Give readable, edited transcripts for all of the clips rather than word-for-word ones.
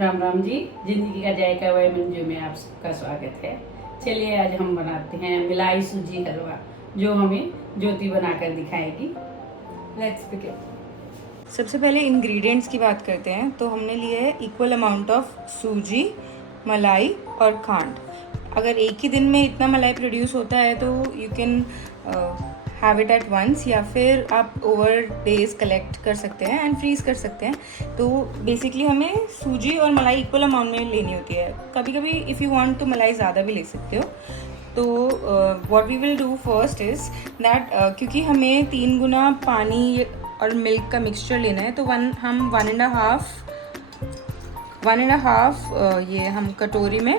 राम राम जी। जिंदगी का जायका वह मंजू में आप सबका स्वागत है। चलिए आज हम बनाते हैं मिलाई सूजी हलवा, जो हमें ज्योति बनाकर दिखाएगी। Let's begin. सबसे पहले इंग्रेडिएंट्स की बात करते हैं। तो हमने लिया है इक्वल अमाउंट ऑफ सूजी, मलाई और खांड। अगर एक ही दिन में इतना मलाई प्रोड्यूस होता है तो you can have it at once, या फिर आप ओवर डेज कलेक्ट कर सकते हैं एंड फ्रीज कर सकते हैं। तो बेसिकली हमें सूजी और मलाई इक्वल अमाउंट में लेनी होती है। कभी कभी इफ़ यू वांट तो मलाई ज़्यादा भी ले सकते हो। तो what we will do first is that, क्योंकि हमें 3 गुना पानी और मिल्क का मिक्सचर लेना है, तो हम वन एंड हाफ ये हम कटोरी में,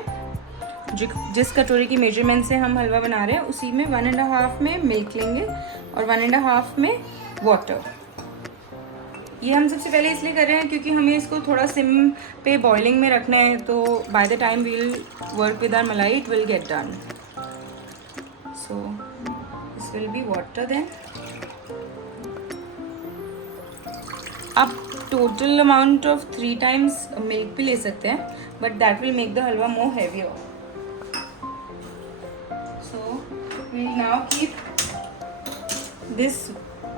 जिस कटोरी की मेजरमेंट से हम हलवा बना रहे हैं उसी में 1.5 में मिल्क लेंगे और 1.5 में वाटर। ये हम सबसे पहले इसलिए कर रहे हैं क्योंकि हमें इसको थोड़ा सिम पे बॉइलिंग में रखना है, तो by the time we will work with our malai it will get done. So this will be water. Then आप total amount of 3 times milk भी ले सकते हैं, but that will make the halwa more heavier. So we'll now keep this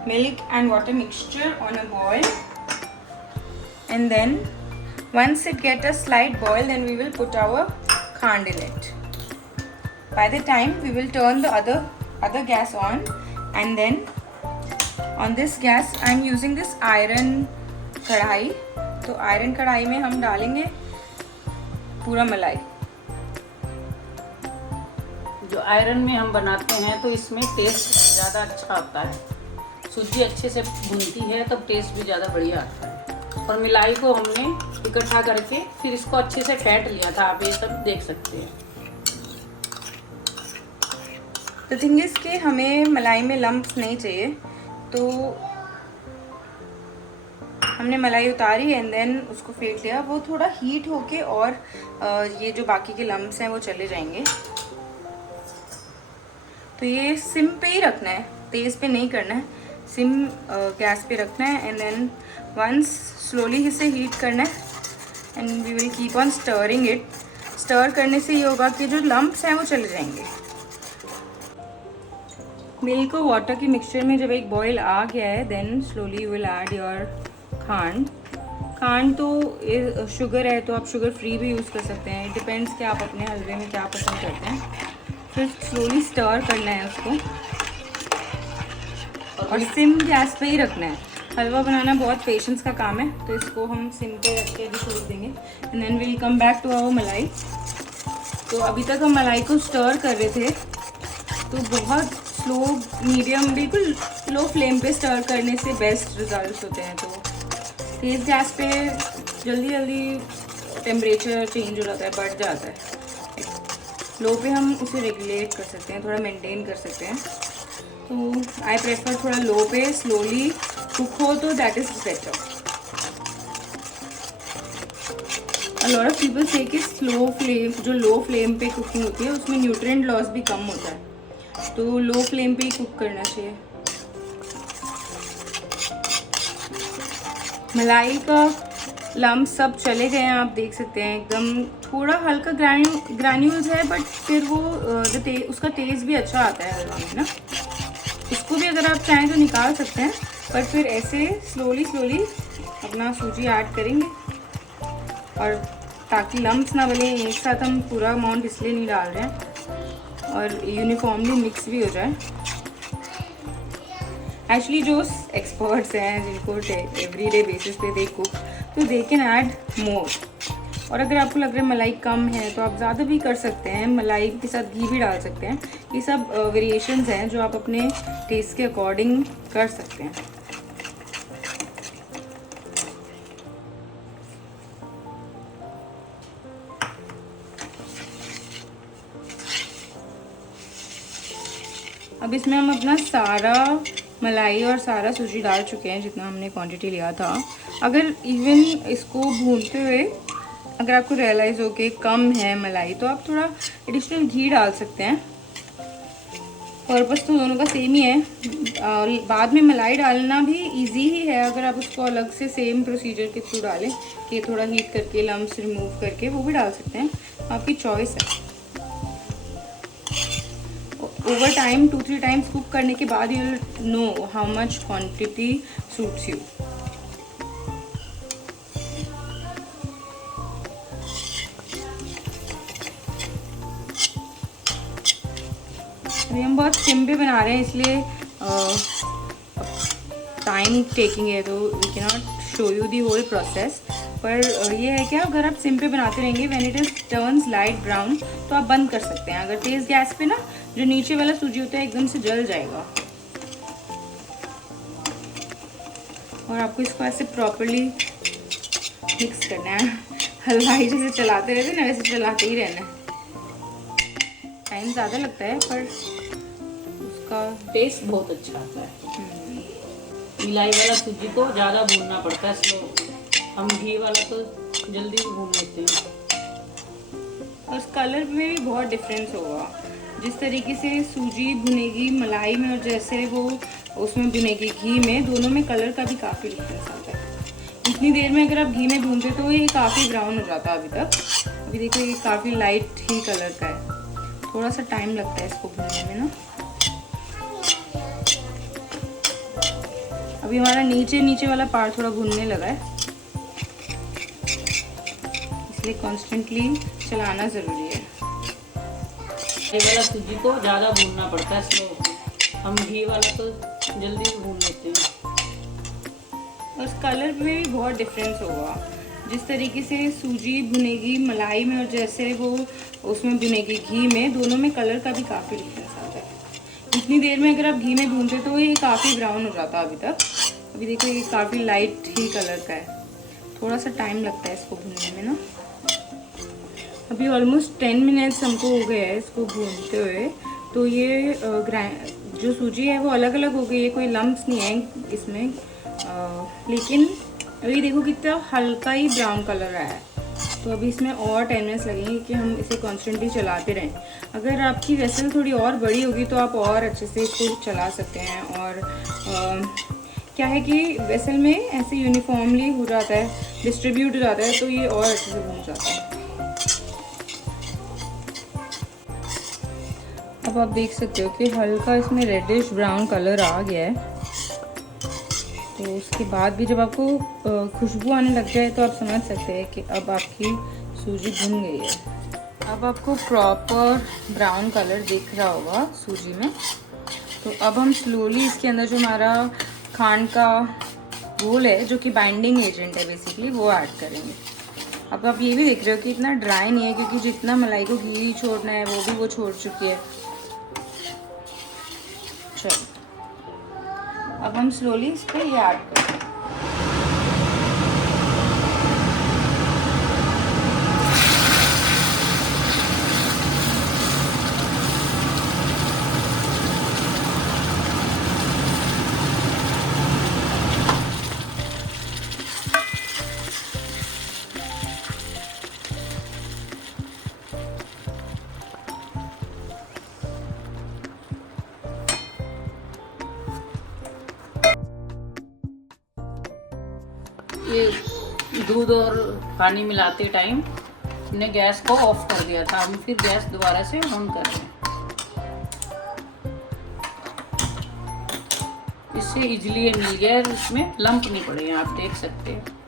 milk and water mixture on a boil, and then once it get a slight boil, then we will put our khand in it. By the time we will turn the other gas on, and then on this gas I am using this iron कढ़ाई। तो iron कढ़ाई में हम डालेंगे पूरा मलाई। जो iron में हम बनाते हैं तो इसमें टेस्ट ज़्यादा अच्छा आता है। सूजी अच्छे से भूनती है तब टेस्ट भी ज़्यादा बढ़िया आता है। और मिलाई को हमने इकट्ठा करके फिर इसको अच्छे से फेंट लिया था, आप ये सब देख सकते हैं। द थिंग इज कि हमें मलाई में लम्प्स नहीं चाहिए, तो हमने मलाई उतारी एंड देन उसको फेंट लिया। वो थोड़ा हीट होके और ये जो बाकी के लम्प्स हैं वो चले जाएंगे। तो ये सिम पे ही रखना है, तेज़ पे नहीं करना है, सिम गैस पे रखना है। एंड देन वंस स्लोली इसे हीट करना है and we will keep on stirring it. Stir करने से ये होगा कि जो लम्प्स हैं वो चले जाएंगे। मिल्क और वाटर की मिक्सचर में जब एक बॉईल आ गया है, then slowly you will add your खांड तो शुगर है, तो आप शुगर फ्री भी यूज़ कर सकते हैं। इट डिपेंड्स कि आप अपने हलवे में क्या पसंद करते हैं। फिर स्लोली स्टर करना है उसको और सिम गैस पे ही रखना है। हलवा बनाना बहुत पेशेंस का काम है, तो इसको हम सिम पे रख के भी छोड़ देंगे। And then will come back to our malai. तो अभी तक हम मलाई को स्टर कर रहे थे, तो बहुत स्लो मीडियम बिल्कुल लो फ्लेम पे स्टर करने से बेस्ट रिजल्ट्स होते हैं। तो तेज़ गैस पे जल्दी टेम्परेचर चेंज हो जाता है, बढ़ जाता है। लो पे हम उसे रेगुलेट कर सकते हैं, थोड़ा मेंटेन कर सकते हैं। तो आई प्रेफर थोड़ा लो पे स्लोली कुक हो, तो that is better. A lot of people से कि जो लो फ्लेम पे कुकिंग होती है उसमें न्यूट्रिएंट लॉस भी कम होता है, तो लो फ्लेम पे ही कुक करना चाहिए। मलाई का लम्ब सब चले गए हैं, आप देख सकते हैं। एकदम थोड़ा हल्का ग्रैन्यूल्स है, बट फिर वो उसका टेस्ट भी अच्छा आता है हलवा में ना। इसको भी अगर आप चाहें तो निकाल सकते हैं, पर फिर ऐसे स्लोली अपना सूजी ऐड करेंगे, और ताकि लम्ब्स ना बने एक साथ। हम पूरा अमाउंट इसलिए नहीं डाल रहे हैं, और यूनिफॉर्मली मिक्स भी हो जाए। एक्चुअली जो एक्सपर्ट्स हैं जिनको एवरीडे बेसिस पे दे कुक, तो दे कैन ऐड मोर। और अगर आपको लग रहा है मलाई कम है तो आप ज़्यादा भी कर सकते हैं, मलाई के साथ घी भी डाल सकते हैं। ये सब वेरिएशंस हैं जो आप अपने टेस्ट के अकॉर्डिंग कर सकते हैं। अब इसमें हम अपना सारा मलाई और सारा सूजी डाल चुके हैं, जितना हमने क्वांटिटी लिया था। अगर इवन इसको भूनते हुए अगर आपको रियलाइज़ हो कि कम है मलाई, तो आप थोड़ा एडिशनल घी डाल सकते हैं। पर्पस तो दोनों का सेम ही है। और बाद में मलाई डालना भी इजी ही है, अगर आप उसको अलग से सेम प्रोसीजर के थ्रू डालें कि थोड़ा हीट करके लम्स रिमूव करके, वो भी डाल सकते हैं, आपकी चॉइस है। ओवर टाइम 2-3 टाइम्स कुक करने के बाद you will know how much quantity suits you. अभी हम बहुत सिम पे बना रहे हैं, इसलिए टाइम टेकिंग है, तो we can not show you the whole process. पर ये है कि अगर आप सिम पे बनाते रहेंगे, when it is turns light brown तो आप बंद कर सकते हैं। अगर तेज गैस पे ना, जो नीचे वाला सूजी होता है एकदम से जल जाएगा। और आपको इसको ऐसे प्रॉपरली मिक्स करना है, हलवाई जैसे चलाते रहते ना वैसे चलाते ही रहना है। टाइम ज़्यादा लगता है पर उसका टेस्ट बहुत अच्छा आता है। मिलाई वाला सूजी को ज़्यादा भूनना पड़ता है स्लो, हम घी वाला तो जल्दी भून लेते हैं। और उस कलर में भी बहुत डिफरेंस होगा, जिस तरीके से सूजी भुनेगी मलाई में और जैसे वो उसमें भुनेगी घी में, दोनों में कलर का भी काफ़ी डिफरेंस आता है। इतनी देर में अगर आप घी में भूनते तो ये काफ़ी ब्राउन हो जाता है। अभी तक अभी देखो ये काफ़ी लाइट ही कलर का है, थोड़ा सा टाइम लगता है इसको भूनने में ना। अभी हमारा नीचे वाला पार्ट थोड़ा भूनने लगा है, इसलिए कॉन्स्टेंटली चलाना ज़रूरी है। ये वाला सूजी को ज़्यादा भूनना पड़ता है स्लो, हम घी वाला तो जल्दी भून लेते हैं। और उस कलर में भी बहुत डिफरेंस होगा, जिस तरीके से सूजी भुनेगी मलाई में और जैसे वो उसमें भुनेगी घी में, दोनों में कलर का भी काफ़ी डिफरेंस आता है। इतनी देर में अगर आप घी में भूनते तो ये काफ़ी ब्राउन हो जाता है। अभी तक अभी देखो ये काफ़ी लाइट ही कलर का है, थोड़ा सा टाइम लगता है इसको भूनने में ना। अभी ऑलमोस्ट 10 मिनट्स हमको हो गए हैं इसको भूनते हुए। तो ये जो सूजी है वो अलग अलग हो गई है, कोई लम्प्स नहीं है इसमें। लेकिन अभी देखो कितना हल्का ही ब्राउन कलर आया है। तो अभी इसमें और 10 मिनट्स लगेंगे कि हम इसे कॉन्स्टेंटली चलाते रहें। अगर आपकी वेसल थोड़ी और बड़ी होगी तो आप और अच्छे से इसको चला सकते हैं। और क्या है कि वेसल में ऐसे यूनिफॉर्मली हो जाता है, डिस्ट्रीब्यूट हो जाता है, तो ये और अच्छे से भून जाता है। अब आप देख सकते हो कि हल्का इसमें रेडिश ब्राउन कलर आ गया है। तो उसके बाद भी जब आपको खुशबू आने लग जाए तो आप समझ सकते हैं कि अब आपकी सूजी भुन गई है। अब आपको प्रॉपर ब्राउन कलर दिख रहा होगा सूजी में। तो अब हम स्लोली इसके अंदर जो हमारा खांड का घोल है, जो कि बाइंडिंग एजेंट है बेसिकली, वो ऐड करेंगे। अब आप ये भी देख रहे हो कि इतना ड्राई नहीं है, क्योंकि जितना मलाई को घी छोड़ना है वो भी वो छोड़ चुकी है। चलो अब हम स्लोली इस पर ये ऐड करेंगे। ये दूध और पानी मिलाते टाइम हमने गैस को ऑफ कर दिया था, हम फिर गैस दोबारा से ऑन कर रहे हैं। इससे इजीली ये मिल गया है, इसमें लंप नहीं पड़े हैं, आप देख सकते हैं।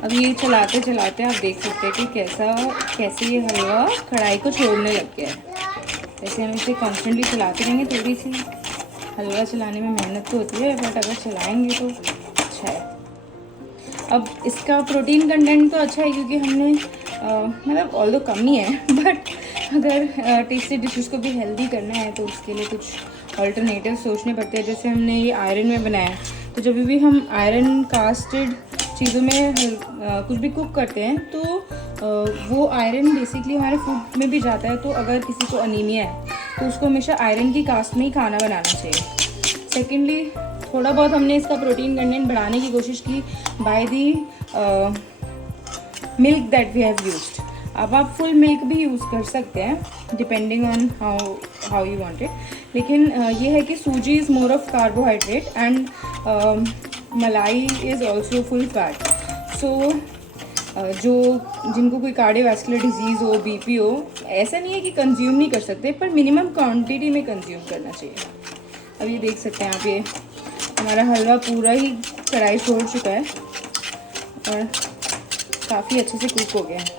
अब ये चलाते चलाते आप देख सकते हैं कि कैसे ये हलवा कढ़ाई को छोड़ने लग गया है। जैसे हम इसे कॉन्स्टेंटली चलाते रहेंगे, थोड़ी सी हलवा चलाने में मेहनत तो होती है, बट अगर चलाएंगे तो अच्छा है। अब इसका प्रोटीन कंटेंट तो अच्छा है, क्योंकि हमने मतलब ऑल दो कम ही है, बट अगर टेस्टी डिशेस को भी हेल्दी करना है तो उसके लिए कुछ ऑल्टरनेटिव सोचने पड़ते हैं। जैसे हमने ये आयरन में बनाया, तो जब भी हम आयरन कास्टेड चीज़ों में कुछ भी कुक करते हैं तो वो आयरन बेसिकली हमारे फूड में भी जाता है। तो अगर किसी को अनीमिया है तो उसको हमेशा आयरन की कास्ट में ही खाना बनाना चाहिए। सेकेंडली थोड़ा बहुत हमने इसका प्रोटीन कंटेंट बढ़ाने की कोशिश की by the milk that we have used. अब आप फुल मिल्क भी यूज़ कर सकते हैं depending on how you want it, लेकिन ये है कि sooji is more of carbohydrate and malai is also full fat. So जो जिनको कोई कार्डियोवैस्कुलर डिजीज़ हो, बीपी हो, ऐसा नहीं है कि कंज्यूम नहीं कर सकते, पर मिनिमम क्वांटिटी में कंज्यूम करना चाहिए। अब ये देख सकते हैं आप, ये हमारा हलवा पूरा ही कढ़ाई छोड़ चुका है और काफ़ी अच्छे से कुक हो गया है।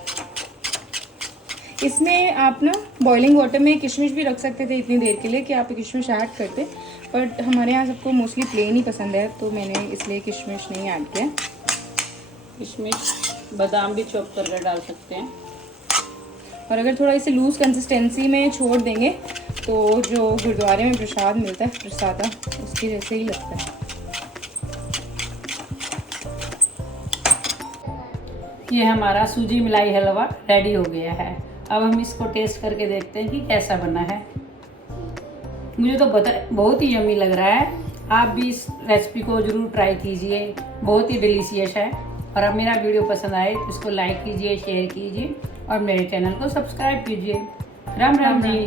इसमें आप ना बॉइलिंग वाटर में किशमिश भी रख सकते थे इतनी देर के लिए कि आप किशमिश ऐड करते, बट हमारे यहाँ सबको मोस्टली प्लेन ही पसंद है, तो मैंने इसलिए किशमिश नहीं ऐड किया। किशमिश बादाम भी चॉप करके डाल सकते हैं। और अगर थोड़ा इसे लूज़ कंसिस्टेंसी में छोड़ देंगे तो जो गुरुद्वारे में प्रसाद मिलता है, प्रसादा, उसके जैसे ही लगता है। ये हमारा सूजी मलाई हलवा रेडी हो गया है। अब हम इसको टेस्ट करके देखते हैं कि कैसा बना है। मुझे तो बहुत ही यम्मी लग रहा है। आप भी इस रेसिपी को ज़रूर ट्राई कीजिए, बहुत ही डिलीशियस है। और अब मेरा वीडियो पसंद आए तो इसको लाइक कीजिए, शेयर कीजिए और मेरे चैनल को सब्सक्राइब कीजिए। राम राम जी।